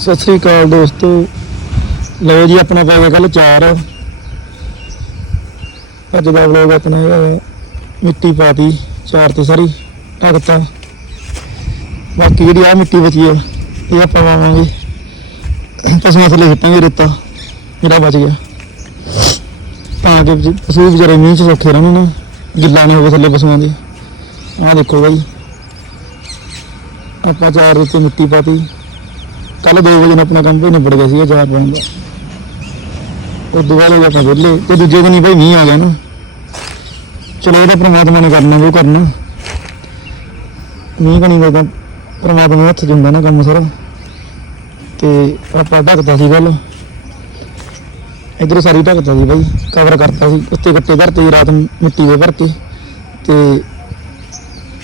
ਸਤਿ ਸ੍ਰੀ ਅਕਾਲ ਦੋਸਤੋ। ਲਓ ਜੀ ਆਪਣਾ ਪੈ ਗਿਆ ਕੱਲ 4 ਅੱਜ ਦਾ ਵਲੋਗ ਆਪਣਾ ਹੈਗਾ ਵਾ, ਮਿੱਟੀ ਪਾਤੀ ਚਾਰ ਤੇ ਸਾਰੀ ਢੱਕਤਾ ਬਾਕੀ ਜਿਹੜੀ ਆ ਮਿੱਟੀ ਬਚੀ ਆ ਇਹ ਆਪਾਂ ਪਾਵਾਂਗੇ ਪਸ਼ੂਆਂ ਥੱਲੇ ਸਿੱਟਾਂਗੇ ਰੇਤਾ ਜਿਹੜਾ ਬਚ ਗਿਆ। ਤਾਂ ਕਿ ਪਸ਼ੂ ਵਿਚਾਰੇ ਮੀਂਹ ਚ ਸੌਖੇ ਰਹਿਣ ਨਾ ਗਿੱਲਾ ਨਾ ਹੋਵੇ ਥੱਲੇ ਪਸ਼ੂਆਂ ਦੇ। ਆਹ ਦੇਖੋ ਬਾਈ। ਆਪਾਂ ਚਾਰ ਰੇਤੇ ਉੱਤੇ ਮਿੱਟੀ ਪਾਤੀ। ਕੱਲ 2 ਵਜੇ ਨੂੰ ਆਪਣਾ ਕੰਮ ਵੀ ਨਿਬੜ ਗਿਆ ਸੀਗਾ ਚਾਰ ਬਣ ਦਾ। ਉਹ ਦੁਬਾਰਾ ਆਪਾਂ ਵਿਹਲੇ। ਤੇ ਦੂਜੇ ਦਿਨ ਹੀ ਭਾਈ ਮੀਂਹ ਆ ਗਿਆ ਨਾ। ਚਲੋ ਇਹਦਾ ਪ੍ਰਮਾਤਮਾ ਨੇ ਕਰਨਾ, ਉਹ ਕਰਨਾ। ਮੀਂਹ ਕਣੀ ਦਾ ਪ੍ਰਮਾਤਮਾ ਦੇ ਹੱਥ 'ਚ ਹੁੰਦਾ ਨਾ ਕੰਮ ਸਾਰਾ। ਤੇ ਆਪਾਂ ਢੱਕਤਾ ਸੀ ਗੱਲ ਇਧਰ ਸਾਰੀ ਢੱਕਤਾ ਸੀ ਭਾਈ ਕਵਰ ਕਰਤਾ ਸੀ। ਉੱਤੇ ਗੱਟੇ ਭਰਤੇ ਰਾਤ ਨੂੰ ਮਿੱਟੀ ਦੇ ਭਰ ਕੇ। ਤੇ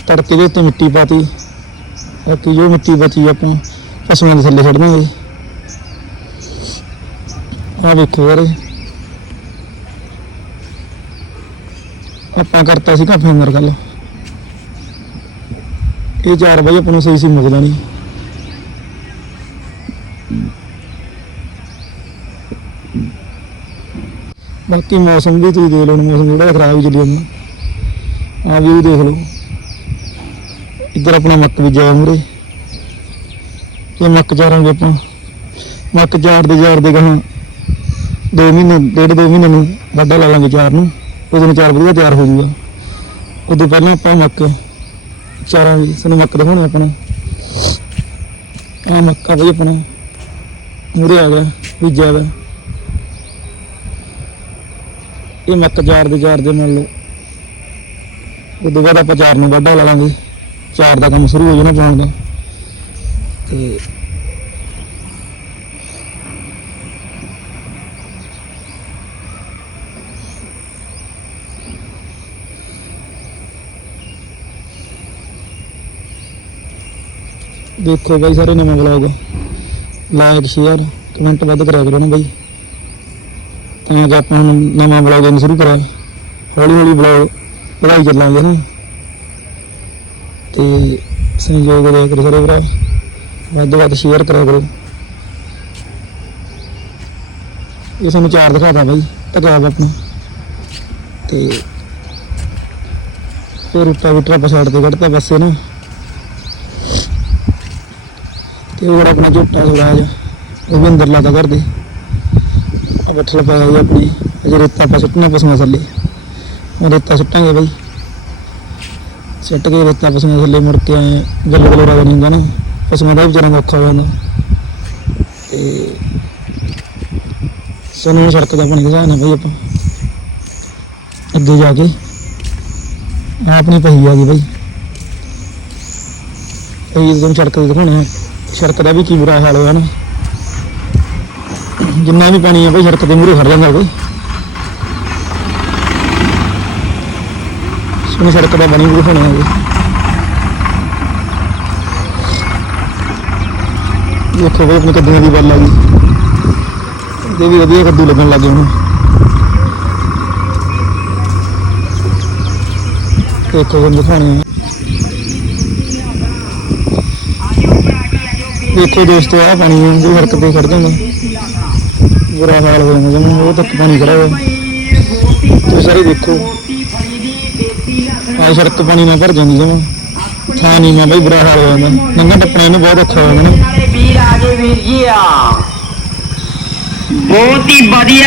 ਤੜਕੇ ਦੇ ਉੱਤੇ ਮਿੱਟੀ ਪਾਤੀ। ਬਾਕੀ ਜੋ ਮਿੱਟੀ ਬਚੀ ਆਪਾਂ ਪਸ਼ੂਆਂ ਦੇ ਥੱਲੇ ਛੱਡ ਜੀ। ਆਹ ਵੇਖੋ ਯਾਰ ਆਪਾਂ ਕਰਤਾ ਸੀ ਕਾਫੀ ਅੰਦਰ ਗੱਲ। ਇਹ ਚਾਰ ਵਜੇ ਆਪਾਂ ਨੂੰ ਸਹੀ ਸੀ ਮੁੱਕ ਜਾਣੀ ਬਾਕੀ ਮੌਸਮ ਵੀ ਤੁਸੀਂ ਦੇਖ ਲਓ ਮੌਸਮ ਜਿਹੜਾ ਖਰਾਬ ਹੀ ਚੱਲੀ ਜਾਂਦਾ। ਆ ਵੀ ਦੇਖ ਲਓ। ਇੱਧਰ ਆਪਣਾ ਮੱਕ ਬੀਜਿਆ ਮੂਰੇ ਇਹ ਮੱਕ ਚਾਰਾਂਗੇ ਆਪਾਂ। ਮੱਕ ਚਾਰ ਦੇ ਚਾਰ ਦੇ ਗਾਹਾਂ। ਦੋ ਮਹੀਨੇ, ਡੇਢ ਦੋ ਮਹੀਨੇ ਨੂੰ ਵੱਡਾ ਲਾ ਲਾਂਗੇ ਚਾਰ ਨੂੰ। ਉਹਦੇ ਨੂੰ ਚਾਰ ਵਧੀਆ ਤਿਆਰ ਹੋ ਜਾਊਗਾ ਉਦੋਂ ਪਹਿਲਾਂ ਆਪਾਂ ਮੱਕ ਚਾਰਾਂ ਦੀ ਸਾਨੂੰ ਮੱਕ ਦਿਖਾਉਣੀ ਆਪਣਾ। ਆ ਮੱਕਾ ਵੀ ਆਪਣਾ। ਮੂਰੇ ਆ ਗਿਆ ਬੀਜਿਆ ਦਾ ਇਹ ਮੱਕ ਚਾਰ ਦੇ ਚਾਰ ਦੇ ਨਾਲ ਉਦੋਂ ਬਾਅਦ ਆਪਾਂ ਚਾਰ ਨੂੰ ਵੱਡਾ ਲਾ ਲਾਂਗੇ। ਚਾਰ ਦਾ ਕੰਮ ਸ਼ੁਰੂ ਹੋ ਜਾਣਾ ਪਾਉਣ ਦਾ। ਤੇ ਦੇਖੋ ਬਾਈ ਸਾਰੇ ਨਵੇਂ ਵਲੌਗ ਲਾਈਕ ਸ਼ੇਅਰ ਕਮੈਂਟ ਵੱਧ ਕਰਿਆ ਕਰੋ ਨਾ ਬਾਈ। ਤਾਂ ਕਿ ਆਪਾਂ ਹੁਣ ਨਵਾਂ ਵਲੌਗ ਸ਼ੁਰੂ ਕਰਾਂ ਹੌਲੀ ਹੌਲੀ ਵਲੌਗ ਵਧਾਈ ਚੱਲਾਂਗੇ ਨਾ ਤੇ ਸੰਯੋਗ ਦੇ ਕਰੋ ਸਾਰੇ ਭਰਾ। ਵੱਧ ਤੋਂ ਵੱਧ ਸ਼ੇਅਰ ਕਰਿਆ ਕਰੋ। ਇਹ ਸਾਨੂੰ ਚਾਰ ਦਿਖਾਤਾ ਬਾਈ ਟਕਾ ਆਪਣਾ। ਤੇ ਫਿਰ ਉੱਟਾ ਵਿਟਰਾ ਪਛਾੜ ਤੇ ਕੱਢਤਾ ਪਾਸੇ ਨਾ ਤੇ ਉਹ ਆਪਣਾ ਝੋਟਾ ਥੋੜਾ ਜਿਹਾ, ਉਹ ਵੀ ਅੰਦਰ ਲਾਤਾ ਕਰਦੇ ਆ ਬੱਠਲ ਪਾਇਆ ਜੀ ਆਪਣੀ, ਅਜੇ ਰੇਤਾ ਪਾ ਸੁੱਟਣਾ ਪਸੂਆਂ ਥੱਲੇ। ਉਹ ਰੇਤਾ ਸੁੱਟਾਂਗੇ ਬਾਈ। ਸੁੱਟ ਕੇ ਰੇਤਾ ਪਸੂਆਂ ਥੱਲੇ ਮੁੜ ਕੇ ਆਏ ਗੱਲ ਗਲੋਰਾ ਨਹੀਂ ਹੁੰਦਾ ਨਾ। ਪਸੂਆਂ ਦਾ ਵੀ ਵਿਚਾਰਾਂ ਦਾ ਔਖਾ ਹੋ ਜਾਂਦਾ। ਤੇ ਸਾਨੂੰ ਸੜਕ ਦਾ ਪਾਣੀ ਦਿਖਾਣਾ ਬਾਈ ਆਪਾਂ ਅੱਗੇ ਜਾ ਕੇ ਆਹ ਆਪਣੀ ਪਹੀ ਆ ਗਈ ਬਾਈ। ਇਹ ਜਦੋਂ ਸੜਕ 'ਤੇ ਦਿਖਾਉਣੇ ਆ, ਸੜਕ ਦਾ ਵੀ ਕੀ ਬੁਰਾ ਹਾਲ ਹੋਇਆ ਨਾ। ਜਿੰਨਾ ਵੀ ਪਾਣੀ ਆ ਬਈ ਸੜਕ ਦੇ ਮੂਹਰੇ ਖੜ ਜਾਂਦਾ ਬਈ। ਸੋਹਣੀ ਸੜਕ ਦਾ ਬਣੀ ਵੀ ਦਿਖਾਉਣੇ ਆ ਜੀ ਦੇਖੋ ਬਈ ਆਪਣੇ ਕੱਦੂਆਂ ਦੀ ਵੱਲ ਆ ਗਈ। ਇਹ ਵੀ ਵਧੀਆ ਕੱਦੂ ਲੱਗਣ ਲੱਗੇ ਹੁਣ ਦੇਖੋ ਹੁਣ ਦਿਖਾਉਣੇ ਆ। ਦੇਖੋ ਦੋਸਤੋ ਆ ਪਾਣੀ ਹੈ ਜੋ ਹਰਕਤ ਤੇ ਖੜ ਜਾਂਦਾ। ਬੁਰਾ ਹਾਲ ਹੋ ਜਾਂਦਾ ਜਮਨ ਉਹ ਤੱਕ ਪਾਣੀ ਖੜਾ ਹੋਇਆ। ਤੇ ਸਾਰੇ ਦੇਖੋ। ਆ ਸੜਕ ਪਾਣੀ ਨਾਲ ਭਰ ਜਾਂਦੀ ਜਮਨ ਥਾਂ ਨਹੀਂ ਮੈਂ ਬਈ ਬੁਰਾ ਹਾਲ ਹੋ ਜਾਂਦਾ ਨੰਗਾ ਟੱਪਣਾ ਇਹਨੂੰ ਬਹੁਤ ਅੱਛਾ ਹੋ ਜਾਂਦਾ ਵੀਰ ਆ ਗਏ ਵੀਰ ਜੀ, ਆ। ਬਹੁਤ ਹੀ ਵਧੀਆ